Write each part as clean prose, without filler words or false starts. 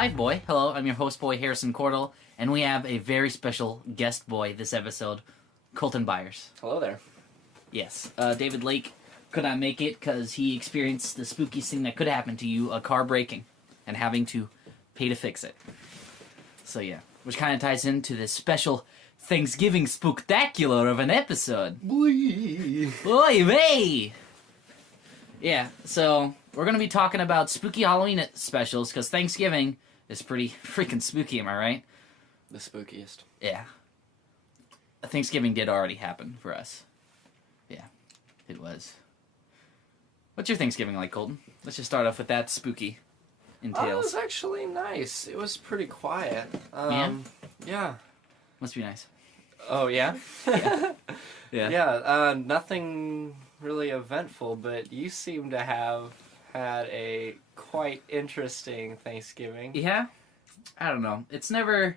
live, boy. Hello, I'm your host, boy Harrison Cordell, and we have a very special guest boy this episode, Colton Byers. Hello there. Yes, David Lake could not make it because he experienced the spookiest thing that could happen to you, a car breaking, and having to pay to fix it. So yeah, which kind of ties into this special Thanksgiving spooktakular of an episode. Boy, vey! Yeah, so we're going to be talking about spooky Halloween specials, because Thanksgiving is pretty freaking spooky, am I right? the spookiest. Yeah. Thanksgiving did already happen for us. Yeah, it was. What's your Thanksgiving like, Colton? Let's just start off with that spooky entails. It was actually nice. It was pretty quiet. Yeah. Must be nice. Oh, yeah? Yeah. Yeah, nothing really eventful, but you seem to have had a quite interesting Thanksgiving. Yeah? I don't know. It's never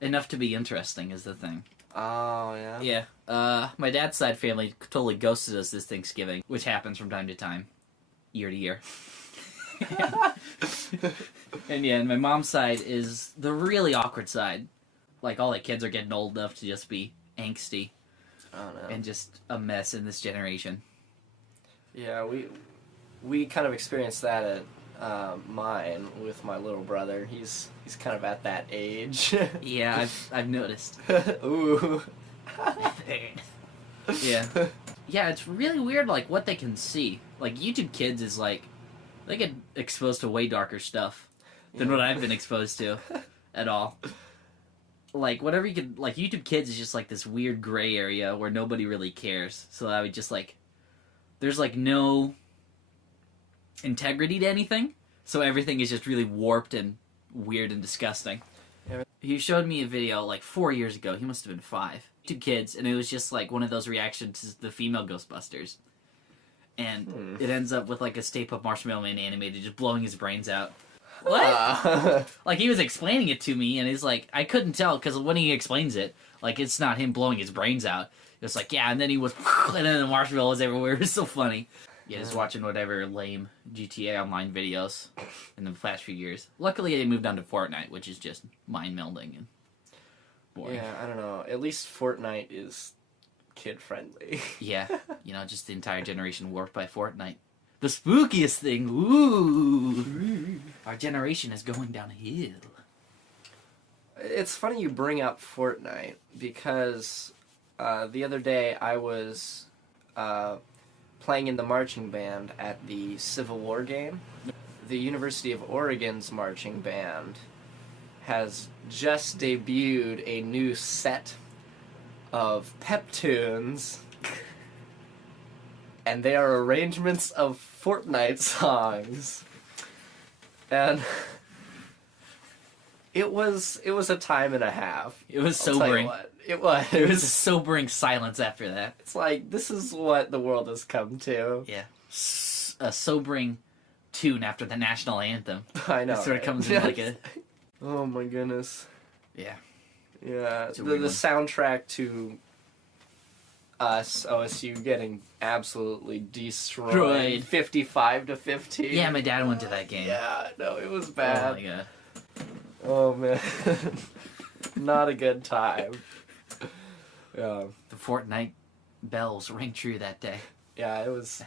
enough to be interesting is the thing. Oh, yeah? Yeah. My dad's side family totally ghosted us this Thanksgiving, which happens from time to time. Year to year. And my mom's side is the really awkward side. Like, all the kids are getting old enough to just be angsty. Oh, no. And just a mess in this generation. Yeah, we kind of experienced that at mine with my little brother. He's kind of at that age. Yeah, I've noticed. Ooh. Yeah. Yeah, it's really weird, like, what they can see. Like, YouTube Kids is, like, they get exposed to way darker stuff than what I've been exposed to at all. Like, whatever you could, like, YouTube Kids is just, like, this weird gray area where nobody really cares. So I would just, like, there's, like, no integrity to anything. So everything is just really warped and weird and disgusting. Yeah. He showed me a video, like, 4 years ago. He must have been 5. YouTube Kids, and it was just, like, one of those reactions to the female Ghostbusters. And it ends up with, like, a Stay Puft Marshmallow Man animated just blowing his brains out. What? Like, he was explaining it to me, and he's like, I couldn't tell, because when he explains it, like, it's not him blowing his brains out. It's like, yeah, and then he was, and then the marshmallow was everywhere. It was so funny. Yeah, just watching whatever lame GTA Online videos in the past few years. Luckily, they moved on to Fortnite, which is just mind-melding and boring. Yeah, I don't know. At least Fortnite is kid-friendly. Yeah, just the entire generation warped by Fortnite. The spookiest thing, ooh! Our generation is going downhill. It's funny you bring up Fortnite, because the other day I was playing in the marching band at the Civil War game. The University of Oregon's marching band has just debuted a new set of pep tunes, and they are arrangements of Fortnite songs. And it was a time and a half. It was sobering. It was. There was a sobering silence after that. It's like, this is what the world has come to. Yeah. A sobering tune after the national anthem. I know. It sort of comes in like a... Oh my goodness. Yeah. Yeah. The soundtrack to us, OSU, getting absolutely destroyed. 55-15. Yeah, my dad went to that game. Yeah, no, it was bad. Oh my god. Oh man. Not a good time. Yeah. The Fortnite bells rang true that day. Yeah, it was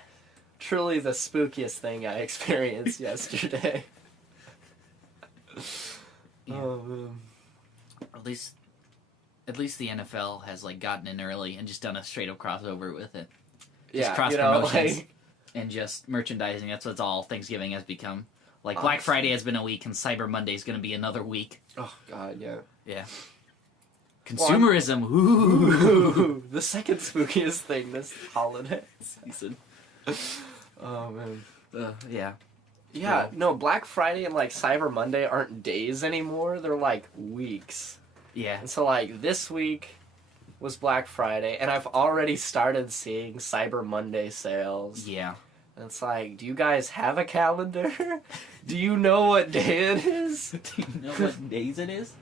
truly the spookiest thing I experienced yesterday. Yeah. Oh man. At least the NFL has like gotten in early and just done a straight up crossover with it. Just Yeah, cross promotions and just merchandising. That's what all Thanksgiving has become. Like Black Friday has been a week, and Cyber Monday is going to be another week. Oh god, yeah. Yeah. Consumerism. Ooh. The second spookiest thing this holiday season. Oh man. Yeah. Yeah, no, Black Friday and like Cyber Monday aren't days anymore. They're like weeks. Yeah. And so like this week was Black Friday, and I've already started seeing Cyber Monday sales. Yeah. And it's like, do you guys have a calendar? Do you know what day it is? Do you know what days it is?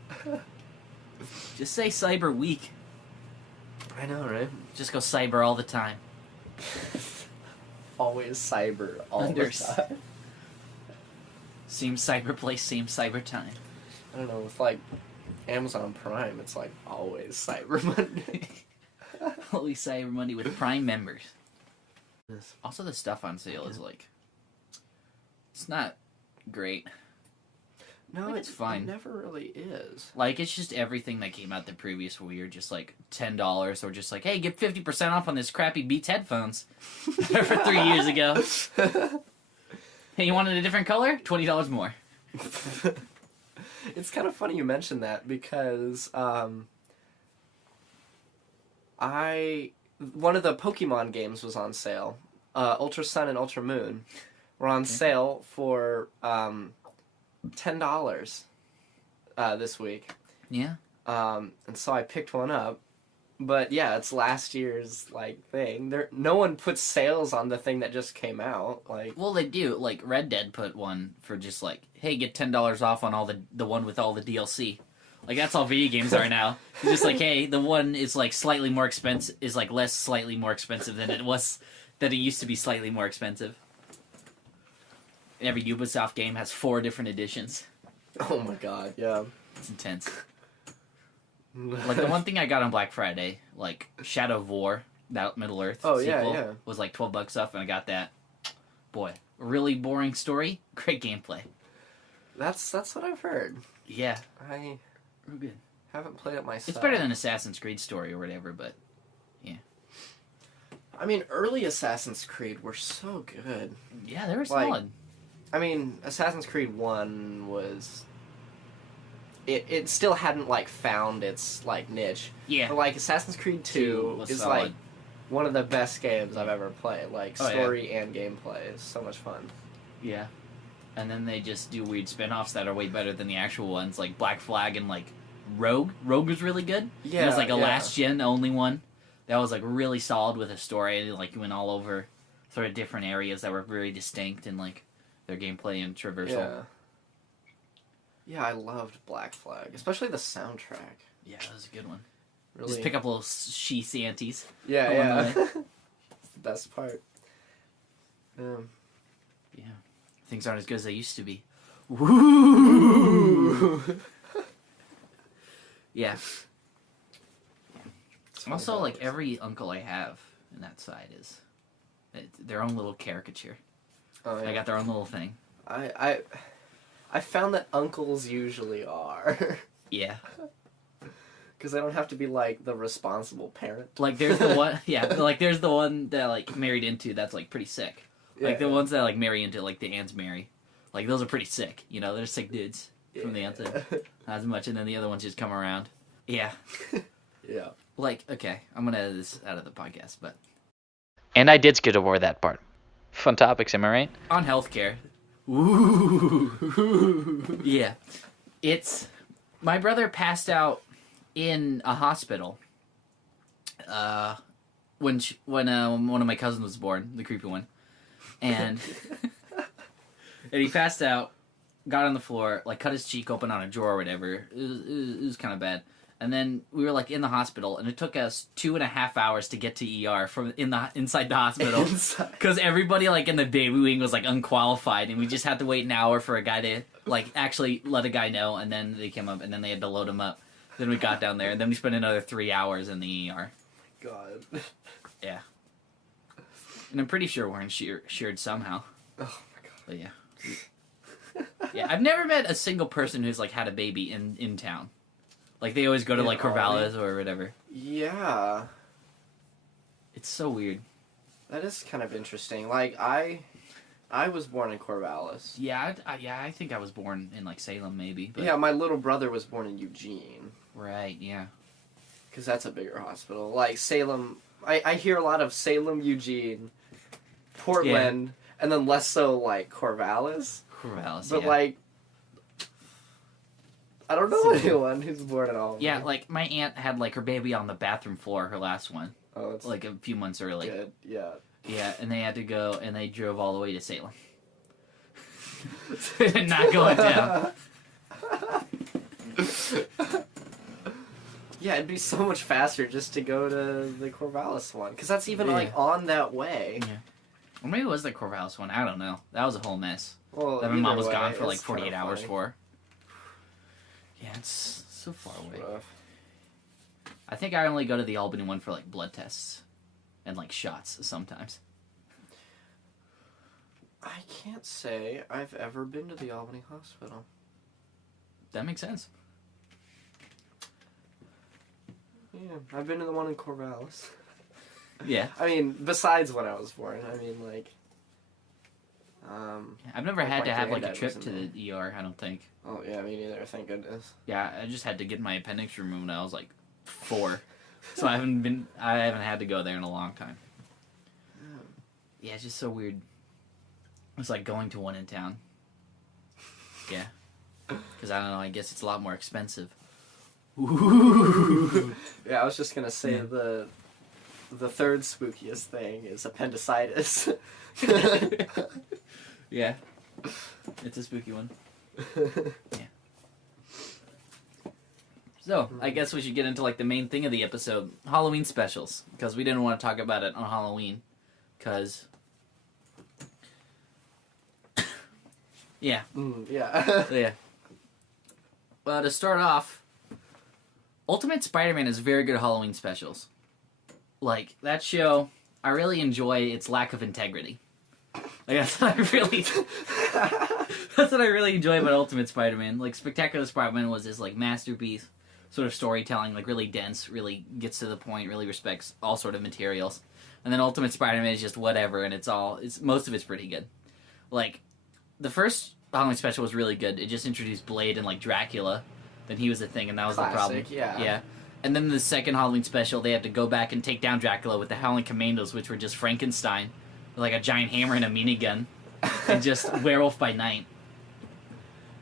Just say Cyber Week. I know, right? Just go cyber all the time. Always cyber all the time. Same cyber place, same cyber time. I don't know, with like Amazon Prime, it's like always Cyber Monday. Holy Cyber Monday with Prime members. Also, the stuff on sale is like, it's not great. No, like, it's fine. It never really is. Like, it's just everything that came out the previous year, just like $10, or just like, hey, get 50% off on this crappy Beats headphones for 3 years ago. Hey, you wanted a different color? $20 more. It's kind of funny you mentioned that because one of the Pokemon games was on sale. Ultra Sun and Ultra Moon were on sale for $10 this week. Yeah. And so I picked one up. But yeah, it's last year's like thing. No one puts sales on the thing that just came out. Like, well, they do. Like Red Dead put one for just like, hey, get $10 off on all the one with all the DLC. Like, that's all video games are now. It's just like, hey, the one is like slightly more expensive, is like slightly more expensive than it used to be slightly more expensive. And every Ubisoft game has 4 different editions. oh my god, yeah. It's intense. Like, the one thing I got on Black Friday, like Shadow of War, that Middle Earth sequel, was like $12 off, and I got that. Boy, really boring story, great gameplay. That's what I've heard. Yeah. I Real good. haven't played it myself. It's better than Assassin's Creed story or whatever, but yeah. I mean, early Assassin's Creed were so good. Yeah, they were Like, solid. I mean, Assassin's Creed 1 was... It still hadn't, like, found its, like, niche. Yeah. But, like, Assassin's Creed 2 is, solid. like, one of the best games I've ever played. Like, Oh, story and gameplay is so much fun. Yeah. And then they just do weird spin-offs that are way better than the actual ones, like Black Flag and, like, Rogue. Rogue was really good. Yeah, It was, like, a last-gen only one. That was, like, really solid with a story. And, like, went all over sort of different areas that were very distinct in, like, their gameplay and traversal. Yeah. Yeah, I loved Black Flag, especially the soundtrack. Yeah, that was a good one. Really, Just pick up little she Santies. yeah, along yeah. the way. It's the best part. Yeah. Things aren't as good as they used to be. Woo! Yeah. Also, like, every uncle I have in that side is their own little caricature. Oh, yeah. I got their own little thing. I found that uncles usually are. Yeah. Because they don't have to be, like, the responsible parent. Like, there's the one, yeah, like, there's the one that, like, married into that's, like, pretty sick. Like, the ones that, like, marry into, like, the aunts marry. Like, those are pretty sick. You know, they're sick dudes from the outside. Not as much, and then the other ones just come around. Yeah. Yeah. Like, okay, I'm gonna edit this out of the podcast, but... And I did skip over that part. Fun topics, am I right? On healthcare. Ooh. Yeah. It's... My brother passed out in a hospital when one of my cousins was born, the creepy one. And and he passed out, got on the floor, like cut his cheek open on a drawer or whatever. It was kind of bad. And then we were like in the hospital, and it took us 2.5 hours to get to ER from inside the hospital because everybody like in the baby wing was like unqualified, and we just had to wait an hour for a guy to like actually let a guy know, and then they came up, and then they had to load him up. Then we got down there, and then we spent another 3 hours in the ER. God. Yeah. And I'm pretty sure we're insured somehow. Oh my god. But yeah. Yeah, I've never met a single person who's like had a baby in town. Like they always go to like Corvallis or whatever. Yeah. It's so weird. That is kind of interesting. Like I was born in Corvallis. Yeah, I think I was born in like Salem maybe. But... Yeah, my little brother was born in Eugene. Right, yeah. Because that's a bigger hospital. Like Salem, I hear a lot of Salem, Eugene, Portland, and then less so like Corvallis. Corvallis, but yeah. like, I don't know anyone who's born at all. Yeah, like my aunt had like her baby on the bathroom floor, her last one. Oh, that's like a few months early. good. Yeah. Yeah, and they had to go, and they drove all the way to Salem. Not going down. Yeah, it'd be so much faster just to go to the Corvallis one, because that's even like on that way. Yeah. Or maybe it was the Corvallis one. I don't know. That was a whole mess. Well, That my mom was either gone way, for like it's 48 kinda hours funny. for. Yeah, it's so far away. Rough. I think I only go to the Albany one for like blood tests and like shots sometimes. I can't say I've ever been to the Albany Hospital. That makes sense. Yeah, I've been to the one in Corvallis. Yeah. I mean, besides when I was born. I mean, like... I've never Like had my to have like a granddad trip was to in the ER, I don't think. Oh, yeah, me neither, thank goodness. Yeah, I just had to get my appendix removed when I was like 4. So I haven't had to go there in a long time. Yeah, it's just so weird. It's like going to one in town. Yeah. Because I don't know, I guess it's a lot more expensive. Ooh. Yeah, I was just gonna say Yeah. the third spookiest thing is appendicitis. Yeah. It's a spooky one. So, I guess we should get into like the main thing of the episode, Halloween specials, because we didn't want to talk about it on Halloween, because yeah. Yeah. Yeah. Well, to start off, Ultimate Spider-Man is very good Halloween specials. Like, that show, I really enjoy its lack of integrity. Like, that's what I really enjoy about Ultimate Spider-Man. Like, Spectacular Spider-Man was this, like, masterpiece sort of storytelling, like, really dense, really gets to the point, really respects all sort of materials. And then Ultimate Spider-Man is just whatever, and most of it's pretty good. Like, the first Halloween special was really good. It just introduced Blade and, like, Dracula. Then he was a thing, and that was the problem. Yeah. Yeah. And then the second Halloween special, they had to go back and take down Dracula with the Howling Commandos, which were just Frankenstein, with, like, a giant hammer and a minigun, and just Werewolf by Night,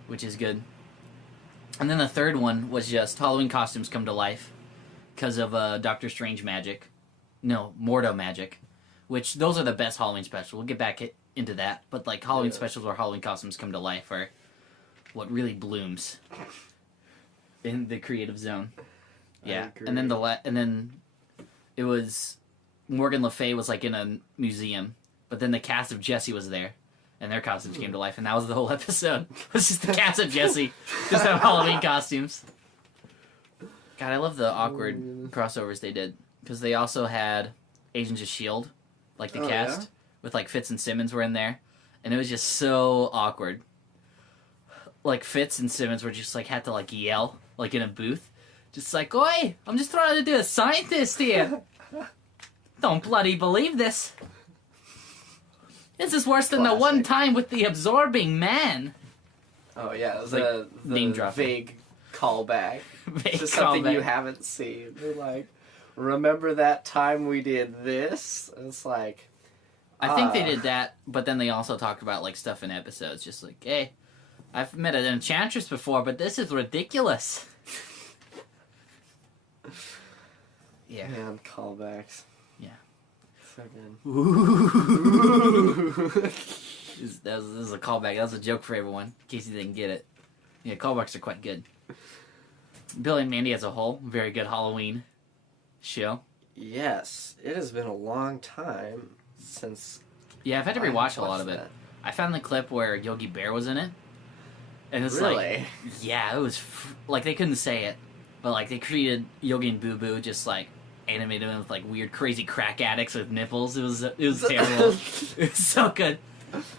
which is good. And then the third one was just Halloween costumes come to life because of Doctor Strange magic. No, Mordo magic, which those are the best Halloween specials. We'll get back into that. But like Halloween specials where Halloween costumes come to life are what really blooms in the creative zone. Yeah, and then it was Morgan Le Fay was like in a museum, but then the cast of Jesse was there. And their costumes came to life, and that was the whole episode. It was just the cast of Jesse, just have Halloween costumes. God, I love the awkward crossovers they did. Because they also had Agents of S.H.I.E.L.D., like the cast, yeah? with like Fitz and Simmons were in there. And it was just so awkward. Like Fitz and Simmons were just like, had to like yell, like in a booth. Just like, oi, I'm just trying to do a scientist here. Don't bloody believe this. This is worse than the one time with the absorbing man. Oh yeah, it was Like, the name dropping. vague callback Vague to something callback. you haven't seen. They're like, remember that time we did this? And it's like, I think they did that, but then they also talked about like stuff in episodes, just like, hey, I've met an enchantress before, but this is ridiculous. Yeah. Man, callbacks. Yeah. So good. This is a callback. That was a joke for everyone, in case you didn't get it. Yeah, callbacks are quite good. Billy and Mandy as a whole, very good Halloween show. Yes, it has been a long time since. Yeah, I've had to I rewatch a lot watched of it. that. I found the clip where Yogi Bear was in it. And it's Really? like, yeah, it was, like, they couldn't say it, but, like, they created Yogi and Boo Boo just, like, animated them with, like, weird, crazy crack addicts with nipples. It was terrible. It was so good.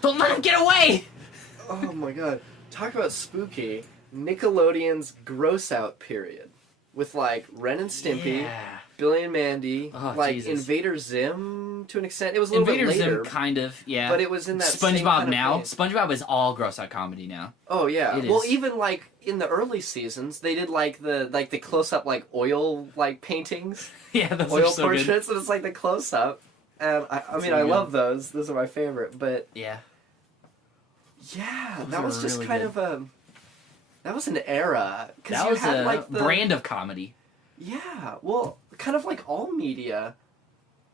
Don't let him get away! Oh my god. Talk about spooky. Nickelodeon's gross out period. With, like, Ren and Stimpy, Yeah. Billy and Mandy, Oh, like, Jesus. Invader Zim to an extent. It was a little Invader bit later. Zim, kind of, yeah. But it was in that SpongeBob same kind of now. vein. SpongeBob is all gross out comedy now. Oh yeah. It Well, is. even like in the early seasons, they did like the close up like oil like paintings, Yeah, those oil are so good. portraits, and it's like the close up. And I mean, So I good. love those. Those are my favorite. But Yeah. yeah, Those that are was just really kind good. of a. That was an era because That you was had a like the brand of comedy. Yeah, well, kind of like all media,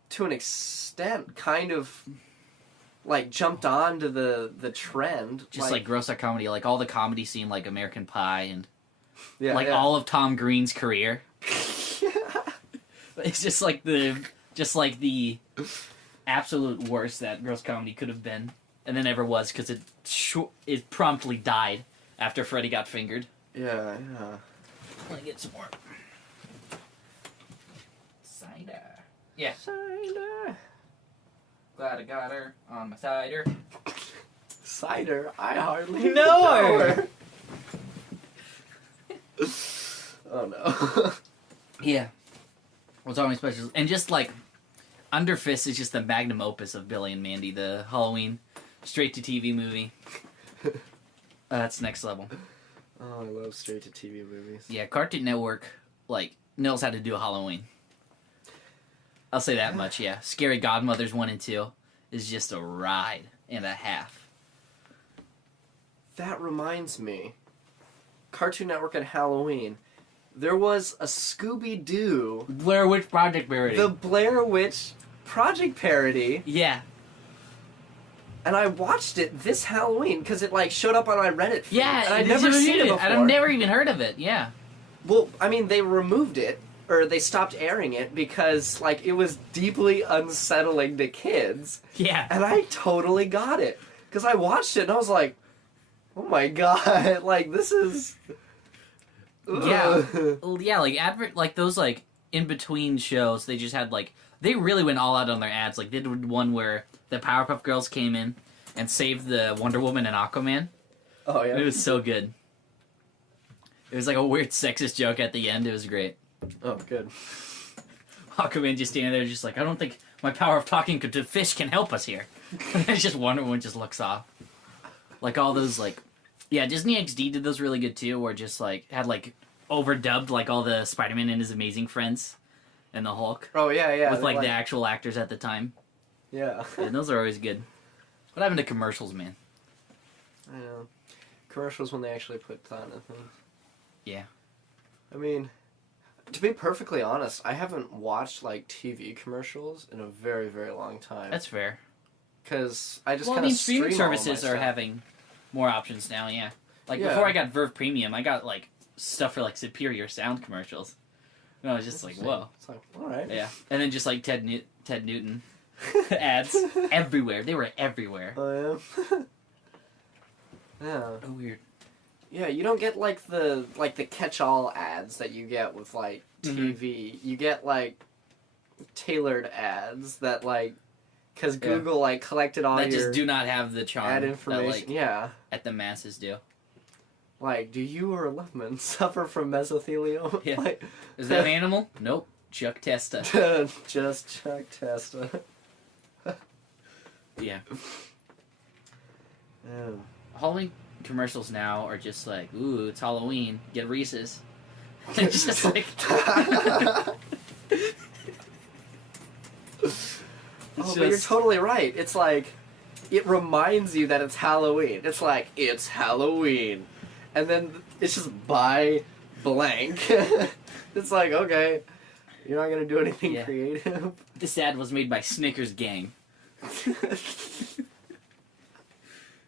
to an extent, kind of like jumped on to the trend. Just like gross out comedy, like all the comedy scene, like American Pie and yeah, like yeah. all of Tom Green's career. It's just like the absolute worst that girls' comedy could have been, and then ever was, because it promptly died after Freddy got fingered. Yeah. Let me get some more cider. Yeah. Cider. Glad I got her on my cider. Cider? I hardly know her. Oh no. Yeah. What's all my specials? And just like, Under Fist is just the magnum opus of Billy and Mandy, the Halloween straight-to-TV movie. That's next level. Oh, I love straight-to-TV movies. Yeah, Cartoon Network, like, knows how to do a Halloween. I'll say that much, yeah. Scary Godmothers 1 and 2 is just a ride and a half. That reminds me. Cartoon Network and Halloween. There was a Scooby-Doo... Blair Witch Project parody. The Blair Witch Project parody. Yeah. And I watched it this Halloween because it like showed up on my Reddit feed. Yeah, and I'd never seen it before. And I've never even heard of it, yeah. Well, I mean, they removed it, or they stopped airing it because like it was deeply unsettling to kids. Yeah. And I totally got it. Because I watched it and I was like, oh my god, like this is... Yeah, yeah, like those like in between shows, they just had like they really went all out on their ads. Like they did one where the Powerpuff Girls came in and saved the Wonder Woman and Aquaman. Oh yeah, it was so good. It was like a weird sexist joke at the end. It was great. Oh, good. Aquaman just standing there, just like I don't think my power of talking to fish can help us here. And it's just Wonder Woman just looks off. Like all those like. Yeah, Disney XD did those really good too, where just like had like overdubbed like all the Spider-Man and his Amazing Friends and the Hulk. Oh yeah, with like the actual actors at the time. Yeah. And those are always good. What happened to commercials, man? I know. Commercials when they actually put thought into things. Yeah. I mean, to be perfectly honest, I haven't watched like TV commercials in a very, very long time. That's fair. Because I just kind of streaming services are having more options now, yeah. Like, before I got Verve Premium, I got, like, stuff for, like, superior sound commercials. And I was just like, whoa. It's like, alright. Yeah. And then just, like, Ted Newton ads everywhere. They were everywhere. Oh, yeah? Yeah. Oh, weird. Yeah, you don't get, like, the catch-all ads that you get with, like, TV. Mm-hmm. You get, like, tailored ads that, like... Because Google, like, collected all that your... just do not have the charm ad information, that, like, at the masses do. Like, do you or Lemon suffer from mesothelioma? Yeah. Like, is that an animal? Nope. Chuck Testa. Just Chuck Testa. Yeah. Yeah. Halloween commercials now are just like, ooh, it's Halloween. Get Reese's. It's just like... Oh, but you're totally right. It's like, it reminds you that it's Halloween. It's like, it's Halloween. And then it's just buy blank. It's like, okay, you're not going to do anything creative. This ad was made by Snickers Gang.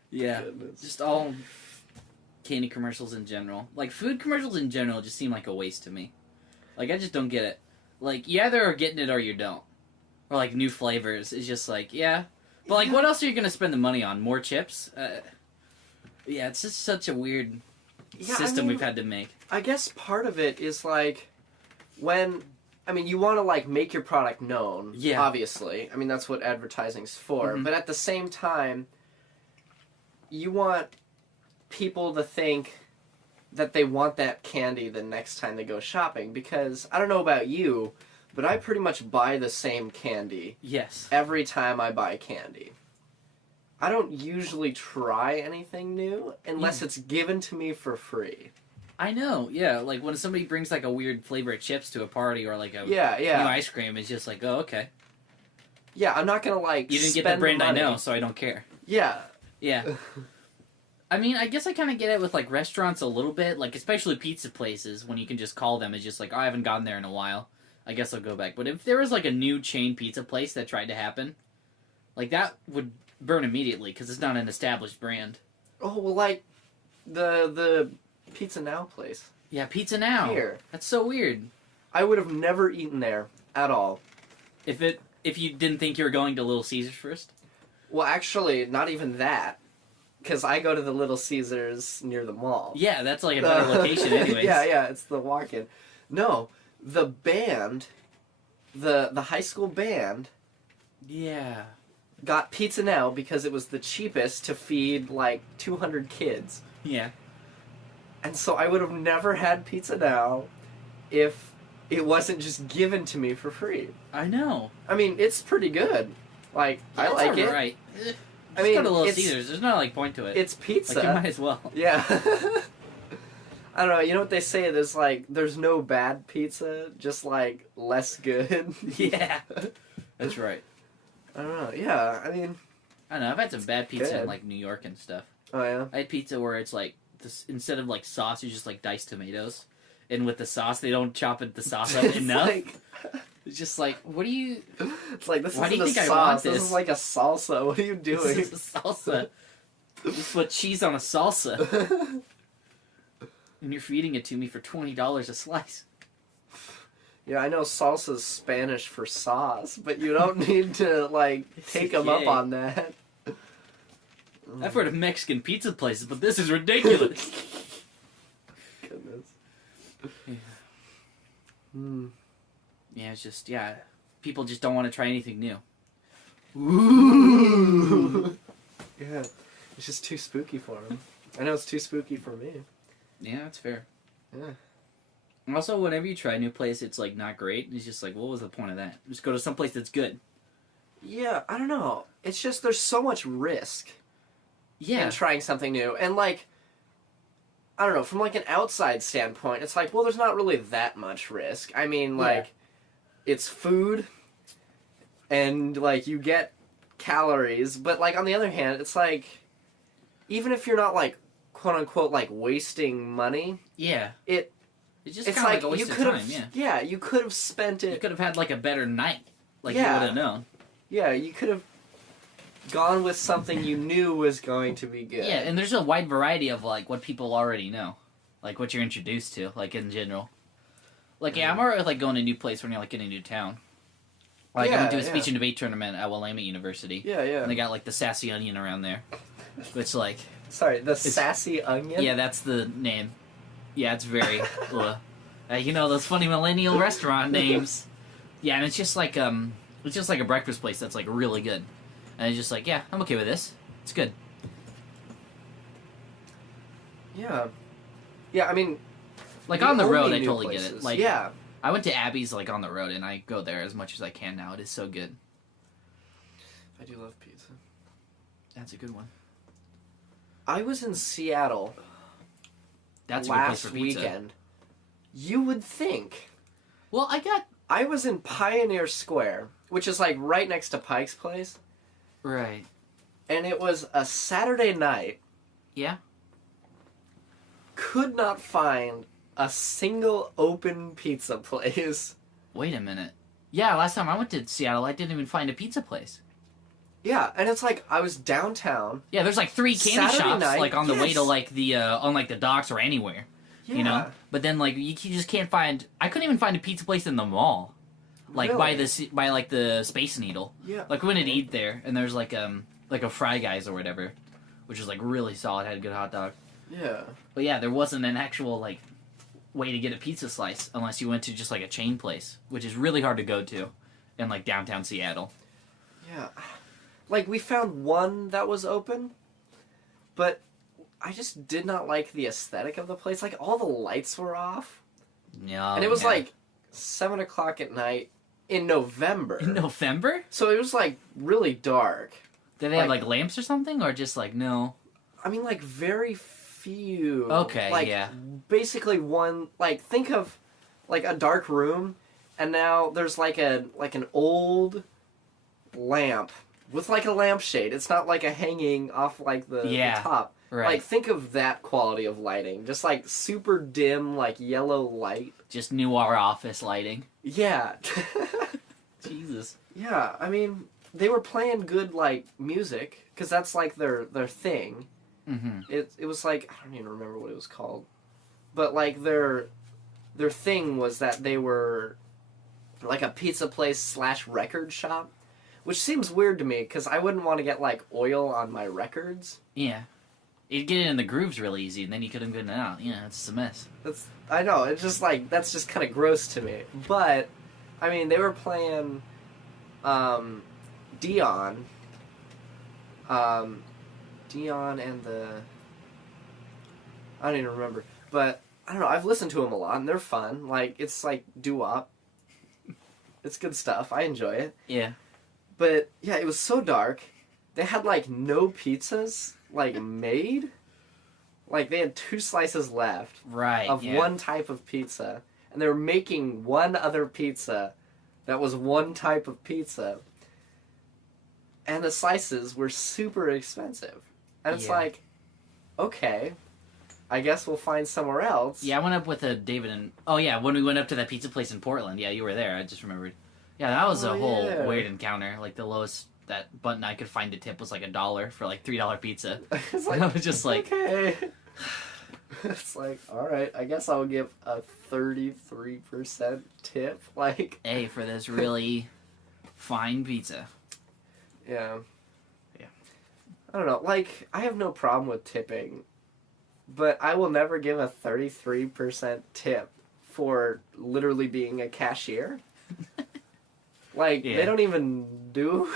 Yeah, just all candy commercials in general. Like, food commercials in general just seem like a waste to me. Like, I just don't get it. Like, you either are getting it or you don't. Or, like, new flavors. It's just like, yeah. But, like, what else are you going to spend the money on? More chips? Yeah, it's just such a weird system we've had to make. I guess part of it is, like, when... I mean, you want to, like, make your product known, obviously. I mean, that's what advertising's for. Mm-hmm. But at the same time, you want people to think that they want that candy the next time they go shopping. Because, I don't know about you... But I pretty much buy the same candy. Yes. Every time I buy candy. I don't usually try anything new unless it's given to me for free. I know, yeah. Like when somebody brings like a weird flavor of chips to a party or like a new ice cream, it's just like, oh, okay. Yeah, I'm not gonna like. You didn't get the brand I know, so I don't care. Yeah. Yeah. I mean, I guess I kind of get it with like restaurants a little bit, like especially pizza places when you can just call them. It's just like, oh, I haven't gotten there in a while. I guess I'll go back. But if there was, like, a new chain pizza place that tried to happen, like, that would burn immediately, because it's not an established brand. Oh, well, like, the Pizza Now place. Yeah, Pizza Now. Here. That's so weird. I would have never eaten there at all. If it If you didn't think you were going to Little Caesars first? Well, actually, not even that. Because I go to the Little Caesars near the mall. Yeah, that's like a better location anyways. Yeah, it's the walk-in. No, the band, the high school band... Yeah. got Pizza Now because it was the cheapest to feed, like, 200 kids. Yeah. And so I would have never had Pizza Now if it wasn't just given to me for free. I know. I mean, it's pretty good. Like, Yeah, I like it. Right. I mean, go to Little it's- Caesars. There's no, like, point to it. It's pizza. Like, you might as well. Yeah. I don't know, you know what they say? There's no bad pizza, just, like, less good. Yeah. That's right. I don't know, yeah, I mean... I don't know, I've had some bad pizza in, Good. like, New York and stuff. Oh, yeah? I had pizza where it's, like, this, instead of, like, sauce, you just, like, dice tomatoes. And with the sauce, they don't chop the sauce up It's enough. like... It's just like, what do you... It's like, this Why do isn't you a think I sauce, want this this? is like a salsa, what are you doing? This is a salsa. Just put cheese on a salsa. And you're feeding it to me for $20 a slice. Yeah, I know salsa's Spanish for sauce, but you don't need to, like, take them up okay. on that. I've heard of Mexican pizza places, but this is ridiculous. Goodness. Yeah. Hmm. Yeah, it's just, yeah. People just don't want to try anything new. Ooh. Yeah, it's just too spooky for them. I know it's too spooky for me. Yeah, that's fair. Yeah. And also, whenever you try a new place, it's, like, not great. It's just like, what was the point of that? Just go to some place that's good. Yeah, I don't know. It's just there's so much risk Yeah. in trying something new. And, like, I don't know, from, like, an outside standpoint, it's like, well, there's not really that much risk. I mean, like, it's food, and, like, you get calories, but, like, on the other hand, it's like, even if you're not, like, quote-unquote, like, wasting money, Yeah. It's just it's kind of like, like a waste you of could time, have, yeah. you could have spent it, You could have had, like, a better night. Like, Yeah. you would have known. yeah, you could have gone with something you knew was going to be good. Yeah, and there's a wide variety of, like, what people already know. Like, what you're introduced to, like, in general. Like, yeah, I'm alright with, like, going to a new place when you're, like, in a new town. Like, I went to a speech and debate tournament at Willamette University. Yeah, yeah. And they got, like, the Sassy Onion around there. Which, like... Sorry, the Sassy Onion? Yeah, that's the name. Yeah, it's very... you know, those funny millennial restaurant names. Yeah, and it's just like a breakfast place that's, like, really good. And it's just like, yeah, I'm okay with this. It's good. Yeah. Yeah, I mean... Like, on the only road, I new totally get places. it. Like, yeah. I went to Abby's, like, on the road, and I go there as much as I can now. It is so good. I do love pizza. That's a good one. I was in Seattle That's a good place last for pizza. weekend. You would think. Well, I was in Pioneer Square, which is, like, right next to Pike's Place, Right. and it was a Saturday night. Yeah? Could not find a single open pizza place. Wait a minute. Yeah, last time I went to Seattle, I didn't even find a pizza place. Yeah, and it's like, I was downtown. Yeah, there's, like, 3 candy Saturday shops, night, like, on the way yes. to, like, the, on, like, the docks or anywhere. Yeah. You know? But then, like, you just can't find... I couldn't even find a pizza place in the mall. Like, Really? by, like, the Space Needle. Yeah. Like, we went to eat there, and there's, like a Fry Guys or whatever, which was, like, really solid, had a good hot dog. Yeah. But yeah, there wasn't an actual, like, way to get a pizza slice unless you went to just, like, a chain place, which is really hard to go to in, like, downtown Seattle. Yeah. Like, we found one that was open, but I just did not like the aesthetic of the place. Like, all the lights were off. Yeah. And it was, like, 7 o'clock at night in November. In November? So it was, like, really dark. Did they have, like, lamps or something? Or just, like, no? I mean, like, very few. Okay, like, yeah. Basically one, like, think of, like, a dark room, and now there's, like, an old lamp with, like, a lampshade. It's not, like, a hanging off, like, the top. Right. Like, think of that quality of lighting. Just, like, super dim, like, yellow light. Just noir office lighting. Yeah. Jesus. Yeah, I mean, they were playing good, like, music, because that's, like, their thing. Mm-hmm. It was like, I don't even remember what it was called, but like their thing was that they were like a pizza place / record shop, which seems weird to me because I wouldn't want to get like oil on my records. Yeah. You'd get it in the grooves really easy, and then you couldn't get it out. Yeah, it's just a mess. I know, it's just like, that's just kind of gross to me. But, I mean, they were playing Dion. Dion and the... I don't even remember. But, I don't know, I've listened to them a lot, and they're fun. Like, it's like doo-wop. It's good stuff. I enjoy it. Yeah. But, yeah, it was so dark. They had, like, no pizzas, like, made. Like, they had 2 slices left. Right, of one type of pizza. And they were making one other pizza that was one type of pizza. And the slices were super expensive. And it's like, okay, I guess we'll find somewhere else. Yeah, I went up with David and... Oh, yeah, when we went up to that pizza place in Portland. Yeah, you were there. I just remembered. Yeah, that was a whole weird encounter. Like, the lowest that button I could find to tip was like $1 for like $3 pizza. It's like, I was just like... Okay. It's like, alright, I guess I'll give a 33% tip. Like... Hey, for this really fine pizza. Yeah. Yeah. I don't know. Like, I have no problem with tipping, but I will never give a 33% tip for literally being a cashier. Like, they don't even do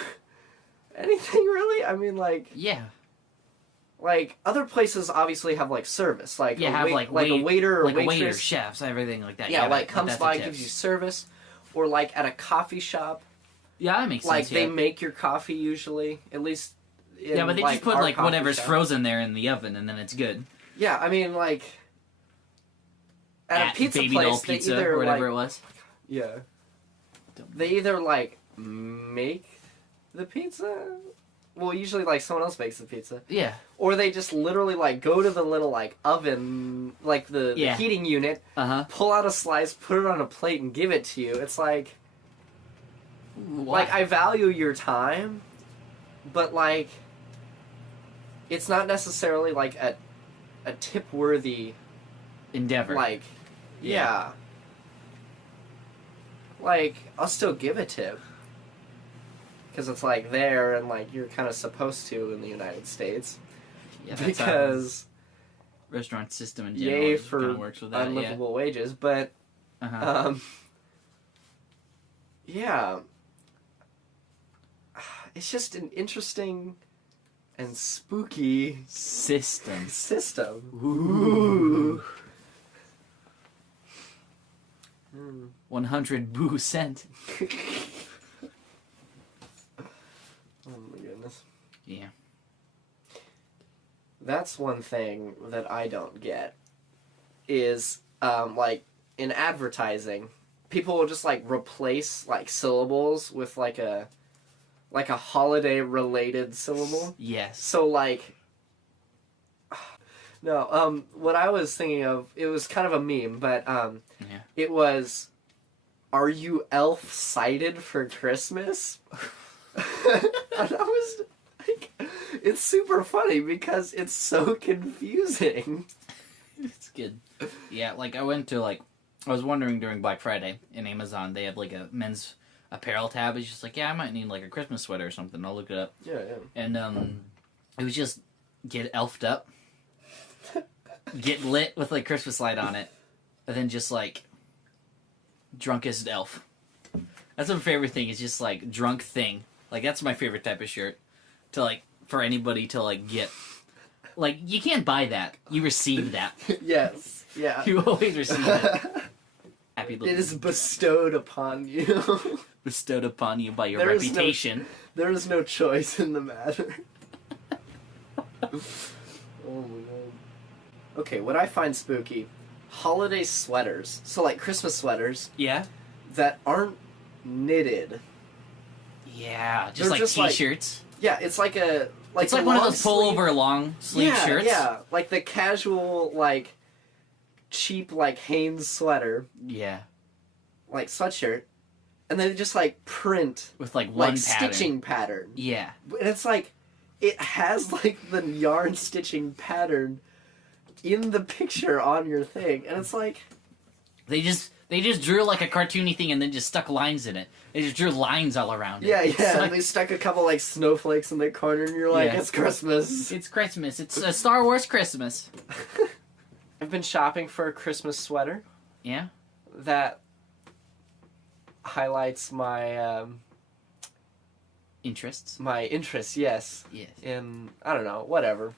anything, really. I mean, like... Yeah. Like, other places obviously have, like, service. Like, a have, like a waiter or like waitress. a waiter, chefs, everything like that. Yeah, like, but comes that's by, a tip. gives you service. Or, like, at a coffee shop. Yeah, that makes Like, sense. they make your coffee usually. At least in, yeah, but they like, just put, our like, coffee whatever's shop. frozen there in the oven, and then it's good. Yeah, I mean, like... At a pizza Baby place, Doll Pizza, they either, or whatever like, it was. Yeah. They either, like, make the pizza? Well, usually, like, someone else makes the pizza. Yeah. Or they just literally, like, go to the little, like, oven, like, the heating unit, pull out a slice, put it on a plate, and give it to you. It's like... Like, I value your time, but, like, it's not necessarily, like, a tip-worthy... endeavor. Like, yeah. Like, I'll still give a tip. Because it's, like, there, and, like, you're kind of supposed to in the United States. Yeah, that's because... restaurant system in general Yay kind for of works with that, unlivable wages, but... yeah. It's just an interesting and spooky... System. Ooh. 100 boo cent. Oh my goodness. Yeah. That's one thing that I don't get. Is, like, in advertising, people will just, like, replace, like, syllables with, like a holiday-related syllable. Yes. So, like... No, what I was thinking of, it was kind of a meme, but, it was, are you elf-sighted for Christmas? And I was, like, it's super funny because it's so confusing. It's good. Yeah, like, I was wondering during Black Friday in Amazon, they have, like, a men's apparel tab. It's just like, yeah, I might need, like, a Christmas sweater or something. I'll look it up. Yeah. And, it was just, get elfed up. Get lit with, like, Christmas light on it. And then just, like, drunkest elf. That's my favorite thing, is just, like, drunk thing. Like, that's my favorite type of shirt. To, like, for anybody to, like, get. Like, you can't buy that. You receive that. Yes, yeah. You always receive it. Happy little... It is bestowed upon you. Bestowed upon you by your There is reputation. There is no choice in the matter. Oh my god. Okay, what I find spooky, holiday sweaters. So, like, Christmas sweaters. Yeah? That aren't knitted. Yeah, They're like just t-shirts. Yeah, it's like a... Like it's like one of those pullover long sleeve shirts. Yeah, like the casual, like, cheap, like, Hanes sweater. Yeah. Like, sweatshirt. And then just, like, print. With, like, one like, pattern. stitching pattern. Yeah. And it's like, it has, like, the yarn stitching pattern in the picture on your thing. And it's like... They just They just drew like a cartoony thing and then just stuck lines in it. They just drew lines all around it. Yeah, It's yeah. like- They stuck a couple like snowflakes in the corner, and you're like, Yeah. it's Christmas. It's Christmas. It's a Star Wars Christmas. I've been shopping for a Christmas sweater Yeah? that highlights my Interests. my interests. Yes, Yes. in I don't know, whatever.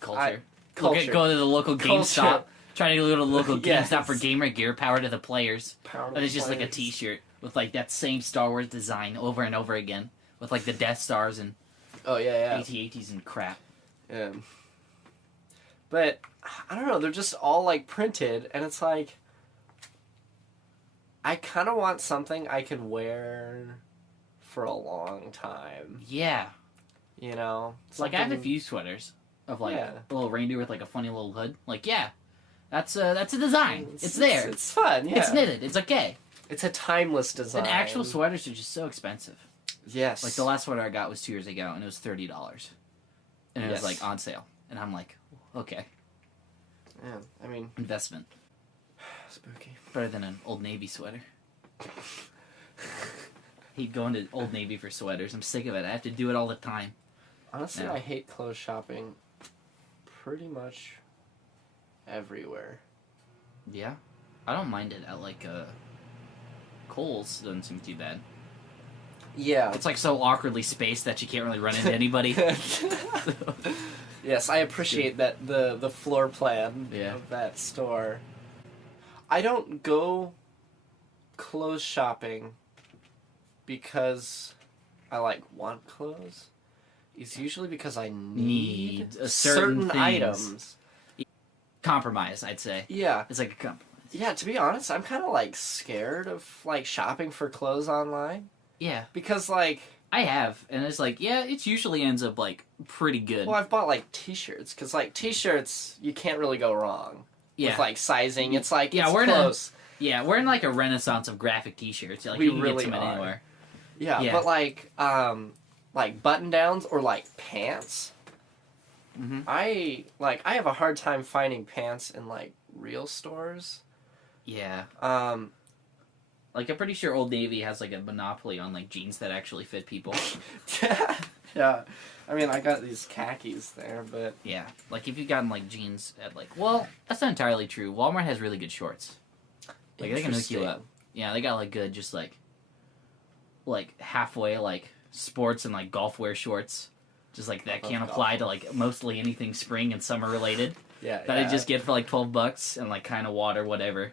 Culture. Culture. Go to the local Culture. GameStop. Try to go to the local Yes. GameStop for gamer gear, power to the players. Power to And it's the just like a players. t-shirt with like that same Star Wars design over and over again. With like the Death Stars and Oh yeah, AT-ATs and crap. yeah. But I don't know. They're just all like printed, and it's like I kind of want something I can wear for a long time. Yeah. You know, Like I have a Something- few sweaters of like Yeah. a little reindeer with like a funny little hood. Like yeah, that's a design. It's there. It's fun. Yeah. It's knitted. It's okay. It's a timeless design. And actual sweaters are just so expensive. Yes. Like the last sweater I got was 2 years ago, and it was $30, and it was Yes. like on sale. And I'm like, okay, Yeah. I mean, investment spooky. better than an Old Navy sweater. He'd go into Old Navy for sweaters. I'm sick of it. I have to do it all the time. Honestly, Yeah. I hate clothes shopping. Pretty much everywhere. Yeah, I don't mind it at like Kohl's. Doesn't seem too bad. Yeah. It's like so awkwardly spaced that you can't really run into anybody. Yes, I appreciate that the floor plan Yeah. of that store. I don't go clothes shopping because I like want clothes. It's usually because I need Need certain things. items. Compromise, I'd say. Yeah. It's like a compromise. Yeah, to be honest, I'm kind of like scared of like shopping for clothes online Yeah, because like I have, and it's like, yeah, it usually ends up like pretty good. well, I've bought like t-shirts cuz like t-shirts you can't really go wrong Yeah, with like sizing. It's like Yeah, it's we're in a- close. yeah, we're in like a renaissance of graphic T-shirts. Like We you can really get some are. anywhere. Yeah, Yeah. but like button downs or like pants. Mhm. I have a hard time finding pants in like real stores. Yeah, Um, like I'm pretty sure Old Navy has like a monopoly on like jeans that actually fit people. yeah. I mean, I got these khakis there, but Yeah, like if you've gotten like jeans at like, well, that's not entirely true. Walmart has really good shorts. Like they can hook you up. Yeah, they got like good, just like halfway like sports and like golf wear shorts. Just like that Love can golf. apply to like mostly anything spring and summer related. Yeah, That I just get for like $12 and like kind of water, whatever.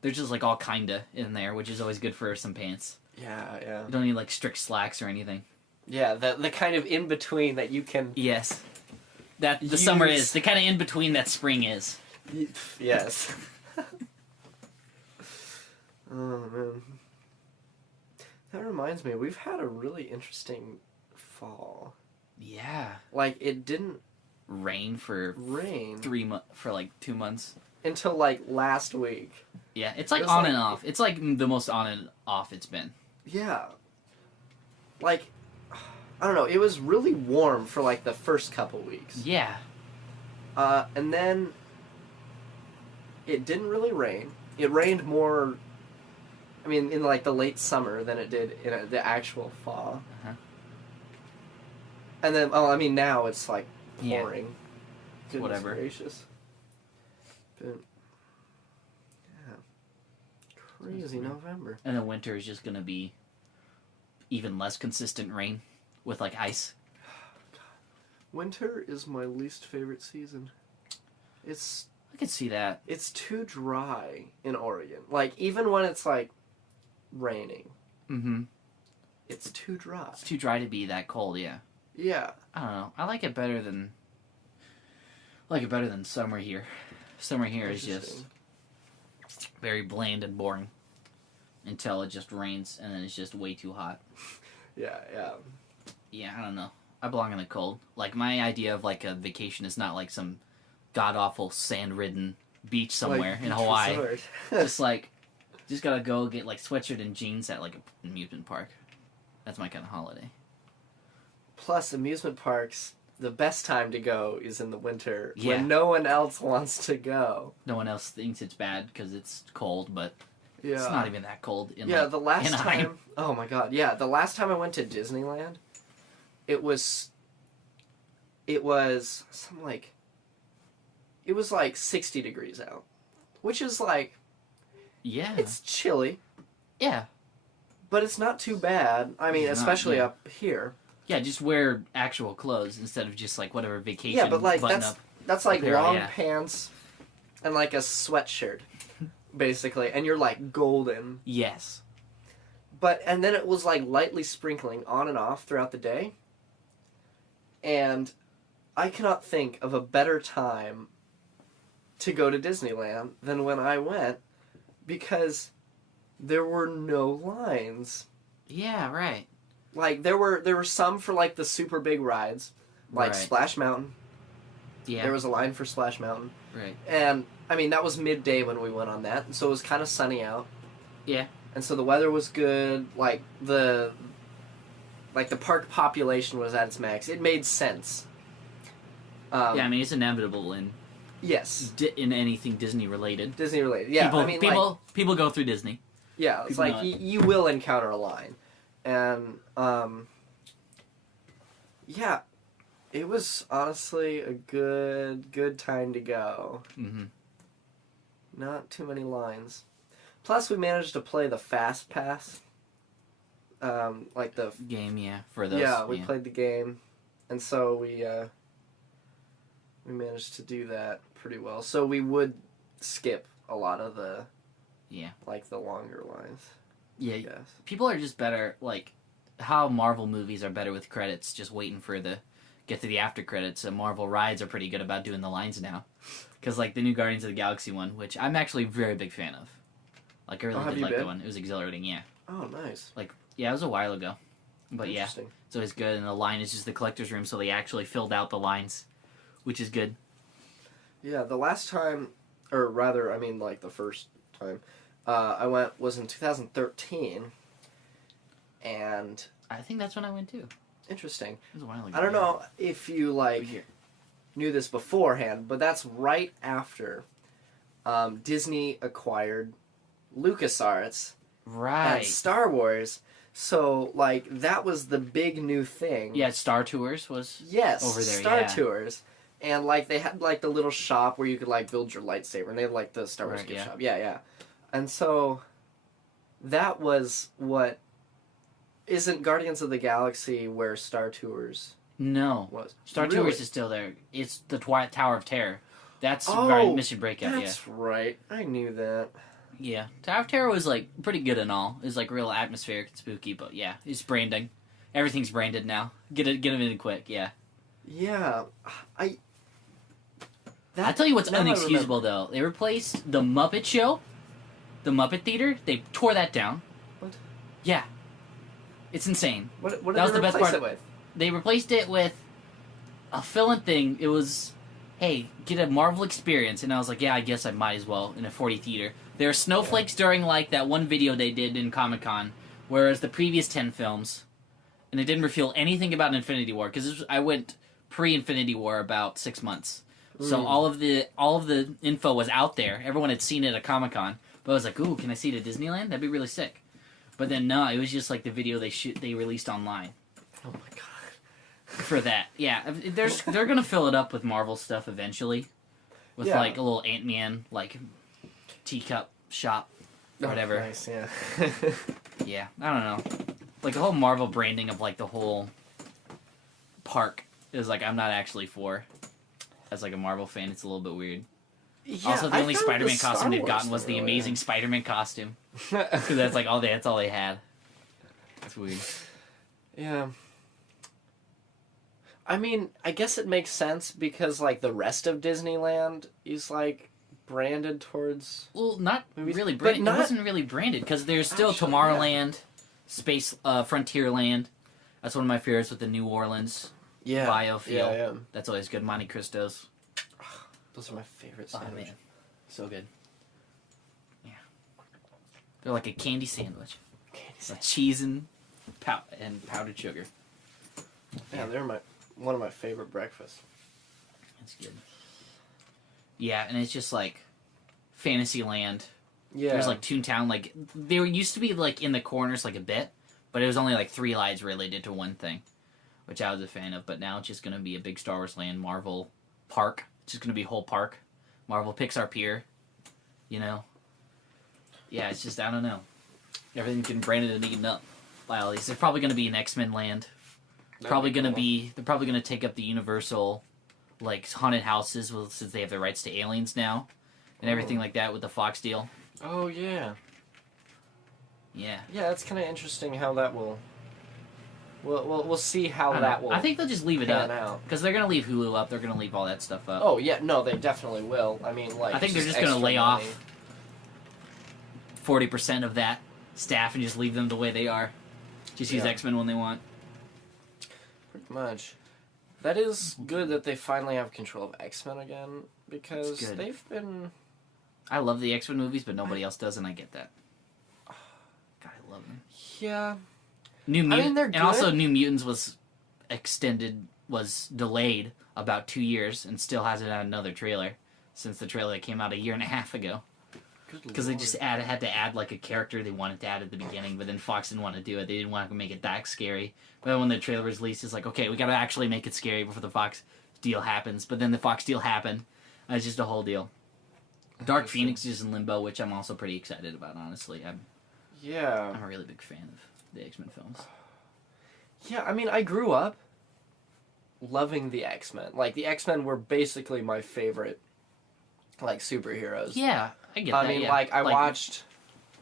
They're just like all kinda in there, which is always good for some pants. yeah. You don't need like strict slacks or anything. Yeah, the kind of in between that you can. Yes. That the summer Use- is. The kind of in between that spring is. Yes. Oh man. That reminds me, we've had a really interesting fall. Yeah. Like it didn't Rain for rain for like 2 months. until like last week. Yeah, it's like It was on like- and off. It's like the most on and off it's been. Yeah. Like I don't know, it was really warm for like the first couple weeks. Yeah. And then it didn't really rain. It rained more I mean in like the late summer than it did in the actual fall. Uh-huh. And then I mean now it's like Yeah. pouring. Goodness Whatever. gracious. But yeah. Crazy November. And then winter is just gonna be even less consistent rain with like ice. Winter is my least favorite season. It's I could see that. It's too dry in Oregon. Like, even when it's, like, raining, Mm-hmm. it's too dry. It's too dry to be that cold, yeah. Yeah. I don't know. I like it better than summer here. Summer here is just Interesting. very bland and boring until it just rains and then it's just way too hot. Yeah, yeah. Yeah, I don't know. I belong in the cold. Like my idea of like a vacation is not like some god awful sand ridden beach somewhere Like, in beach Hawaii. resort. Just like just gotta go get like sweatshirt and jeans at like an amusement park. That's my kind of holiday. Plus, amusement parks, the best time to go is in the winter Yeah. when no one else wants to go. No one else thinks it's bad because it's cold, but Yeah. it's not even that cold. The last Anaheim. time. Oh my god! Yeah, the last time I went to Disneyland, it was something like. It was like 60 degrees out, which is like. Yeah. It's chilly, Yeah. but it's not too bad. I mean, It's not, especially yeah. up here. Yeah, just wear actual clothes instead of just like whatever vacation. Yeah, but like button up. that's like apparel, long yeah. pants and like a sweatshirt, basically, and you're like golden. Yes. And then it was like lightly sprinkling on and off throughout the day. And I cannot think of a better time to go to Disneyland than when I went, because there were no lines. Yeah, right. Like there were some for like the super big rides, like Right. Splash Mountain. Yeah. There was a line for Splash Mountain. Right. And I mean that was midday when we went on that, and so it was kind of sunny out. Yeah. And so the weather was good. Like the park population was at its max. It made sense. Yeah, I mean it's inevitable in Yes, in anything Disney related. Disney related. Yeah, people, I mean people go through Disney. yeah, it's people like know it. you will encounter a line, and yeah, it was honestly a good time to go. Mm-hmm. Not too many lines. Plus, we managed to play the Fast Pass. Like the Game, yeah, for those. yeah, we played the game, and so we managed to do that pretty well. So we would skip a lot of the like the longer lines. Yeah, Yes. people are just better, like, how Marvel movies are better with credits, just waiting for get to the after credits, and Marvel rides are pretty good about doing the lines now. Because, like, the new Guardians of the Galaxy one, which I'm actually a very big fan of. Like, I really have did you like been? the one. It was exhilarating, yeah. Oh, nice. Yeah, it was a while ago. But yeah, Interesting. it's always good, and the line is just the collector's room, so they actually filled out the lines, which is good. Yeah, the last time, or rather, I mean, like the first time I went was in 2013, and I think that's when I went, too. interesting. It was a while ago. I don't know if you like Here. knew this beforehand, but that's right after Disney acquired LucasArts Right. and Star Wars. So like that was the big new thing. Yeah, Star Tours was Yes. over there, Star yeah. Tours. And like they had like the little shop where you could like build your lightsaber, and they had like the Star Wars Right, gift yeah. shop. Yeah, yeah. And so that was what isn't Guardians of the Galaxy where Star Tours No. was. Star Really? Tours is still there. It's the Tower of Terror. That's Oh, Mission Breakout, yeah. That's right. I knew that. Yeah. Tower of Terror was, like, pretty good and all. It was, like, real atmospheric and spooky, but yeah. It's branding. Everything's branded now. Get them in quick, yeah. Yeah. I'll tell you what's now I unexcusable, though. They replaced the Muppet Show, the Muppet Theater. They tore that down. What? Yeah. It's insane. What That did was they the best replace part. it with? They replaced it with a fill-in thing. It was, hey, get a Marvel experience. And I was like, yeah, I guess I might as well in a 4D theater. There are snowflakes during, like, that one video they did in Comic-Con, whereas the previous 10 films, and it didn't reveal anything about Infinity War, because I went pre-Infinity War about 6 months. So all of the info was out there. Everyone had seen it at Comic-Con. But I was like, ooh, can I see it at Disneyland? That'd be really sick. But then, no, it was just like the video they released online. Oh my god. For that, yeah, they're gonna fill it up with Marvel stuff eventually, with Yeah. like a little Ant-Man like teacup shop, or whatever. Oh, nice, yeah. Yeah, I don't know, like the whole Marvel branding of like the whole park is like I'm not actually for. As like a Marvel fan, it's a little bit weird. Yeah, Also, the I only found Spider-Man the Star costume they've Wars gotten was thing the really amazing Spider-Man costume, because that's like that's all they had. That's weird. Yeah. I mean, I guess it makes sense because like the rest of Disneyland is like branded towards. Well, not Movies, really but branded. not- It wasn't really branded because there's still Actually, Tomorrowland, Space Frontierland. That's one of my favorites with the New Orleans Yeah. biofuel. Yeah. That's always good. Monte Cristos. Those are my favorite Oh sandwiches. man, so good. Yeah, they're like a candy sandwich. Candy With cheese and powdered sugar. Yeah, they're my one of my favorite breakfasts. That's good. Yeah, and it's just like Fantasyland. Yeah. There's like Toontown. Like they used to be like in the corners like a bit, but it was only like 3 lights related to one thing, which I was a fan of. But now it's just gonna be a big Star Wars Land Marvel park. It's just gonna be a whole park. Marvel Pixar Pier. You know. Yeah, it's just I don't know. Everything's getting branded and eaten up by all these. There's probably gonna be an X-Men Land. They're probably gonna take up the Universal like haunted houses since they have the rights to aliens now and everything like that with the Fox deal. Oh yeah. Yeah. Yeah, that's kind of interesting how that will. We'll see how that will. I think they'll just leave it pan up because they're gonna leave Hulu up. They're gonna leave all that stuff up. Oh yeah, no, they definitely will. I mean, like I think they're just gonna lay off 40% of that staff and just leave them the way they are. Just use X-Men when they want. Pretty much. That is good that they finally have control of X-Men again because they've been. I love the X-Men movies, but nobody else does, and I get that. God, I love them. Yeah. New Mutants, I mean, they're good. And also New Mutants was delayed about 2 years and still hasn't had another trailer since the trailer came out a year and a half ago. Because they just had to add like a character they wanted to add at the beginning, but then Fox didn't want to do it. They didn't want to make it that scary. But then when the trailer was released, it's like, okay, we got to actually make it scary before the Fox deal happens. But then the Fox deal happened. And it's just a whole deal. Dark Phoenix is in limbo, which I'm also pretty excited about, honestly. I'm a really big fan of the X-Men films. Yeah, I mean, I grew up loving the X-Men. Like, the X-Men were basically my favorite, like, superheroes. Yeah, I get that. I mean, yeah. like, I watched,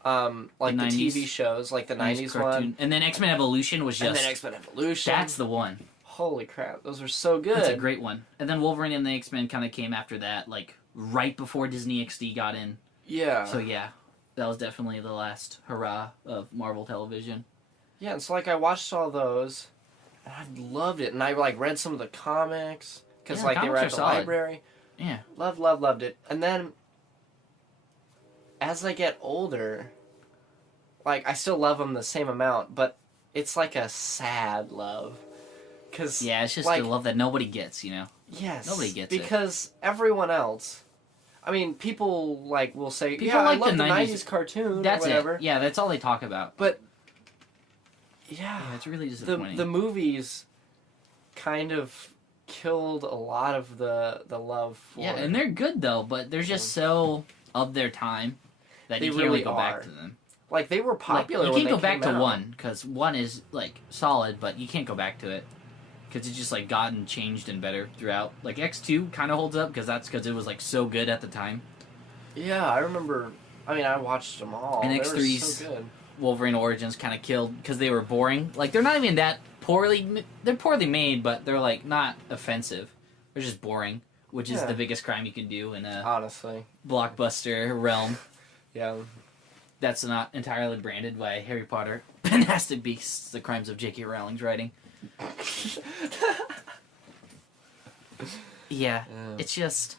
like, the 90s, TV shows, like the 90s one. And then X-Men Evolution was just... And then X-Men Evolution. That's the one. Holy crap, those are so good. That's a great one. And then Wolverine and the X-Men kind of came after that, like, right before Disney XD got in. Yeah. So, yeah, that was definitely the last hurrah of Marvel television. Yeah, and so, like, I watched all those, and I loved it. And I, like, read some of the comics, because, like, they were at the library. Yeah. Loved it. And then, as I get older, like, I still love them the same amount, but it's, like, a sad love. Cause, yeah, it's just like, a love that nobody gets, you know? Yes. Nobody gets it. Because everyone else... I mean, people, like, will say, people like I love the 90s cartoon that's or whatever. It. Yeah, that's all they talk about. But, yeah it's really disappointing. The movies kind of killed a lot of the love for... Yeah, and they're good, though, but they're just so of their time that you can't really go back to them. Like, they were popular like, when you can't go back to out. one, because one is, like, solid, but you can't go back to it. Because it's just, like, gotten changed and better throughout. Like, X2 kind of holds up, because it was, like, so good at the time. Yeah, I remember... I mean, I watched them all. And they X3's were so good. Wolverine Origins kind of killed, because they were boring. Like, they're not even that poorly... They're poorly made, but they're, like, not offensive. They're just boring, which is the biggest crime you can do in a... Honestly. Blockbuster realm. Yeah. That's not entirely branded by Harry Potter. Fantastic Beasts, The Crimes of J.K. Rowling's writing. Yeah, it's just...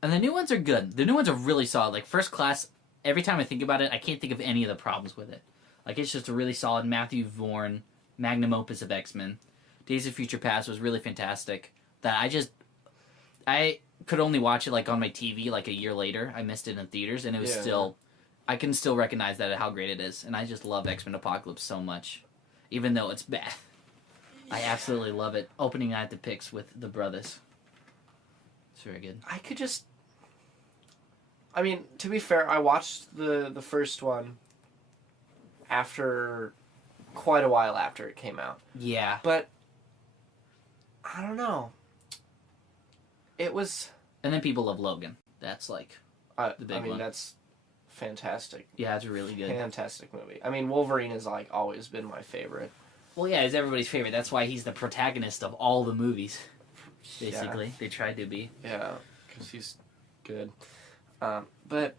And the new ones are good. The new ones are really solid. Like, First Class, every time I think about it, I can't think of any of the problems with it. Like, it's just a really solid Matthew Vaughn, magnum opus of X-Men. Days of Future Past was really fantastic. That I could only watch it, like, on my TV, like, a year later. I missed it in theaters, and it was still... I can still recognize that how great it is. And I just love X-Men Apocalypse so much. Even though it's bad. I absolutely love it. Opening night at the Pix with the brothers. It's very good. I could just... I mean, to be fair, I watched the first one after... quite a while after it came out. Yeah. But... I don't know. It was... And then people love Logan. That's, like, the big one. I mean, that's fantastic. Yeah, it's really good. Fantastic movie. I mean, Wolverine has, like, always been my favorite. Well, yeah, he's everybody's favorite. That's why he's the protagonist of all the movies. Basically. Yeah. They tried to be. Yeah, because he's good. But...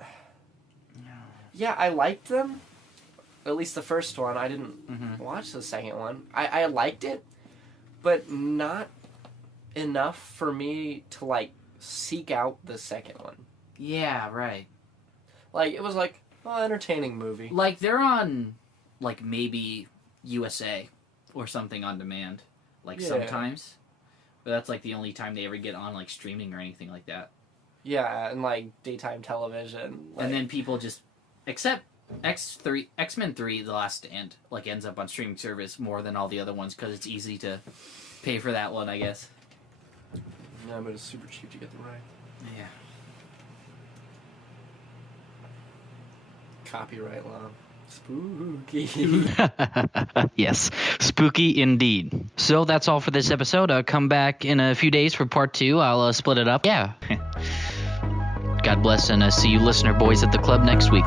Yeah, I liked them. At least the first one. I didn't watch the second one. I liked it, but not enough for me to, like, seek out the second one. Yeah, right. Like, it was like, entertaining movie. Like, they're on, like, maybe USA or something on demand. like Yeah. sometimes. But that's like the only time they ever get on like streaming or anything like that. Yeah, and like daytime television. Like, And then people just except X-Men 3 The Last Stand like ends up on streaming service more than all the other ones because it's easy to pay for that one, I guess. yeah, but it's super cheap to get the right. Yeah. Copyright law. Spooky. Yes, spooky indeed. So that's all for this episode. Come back in a few days for part 2. I'll split it up. Yeah. God bless, and see you listener boys at the club next week.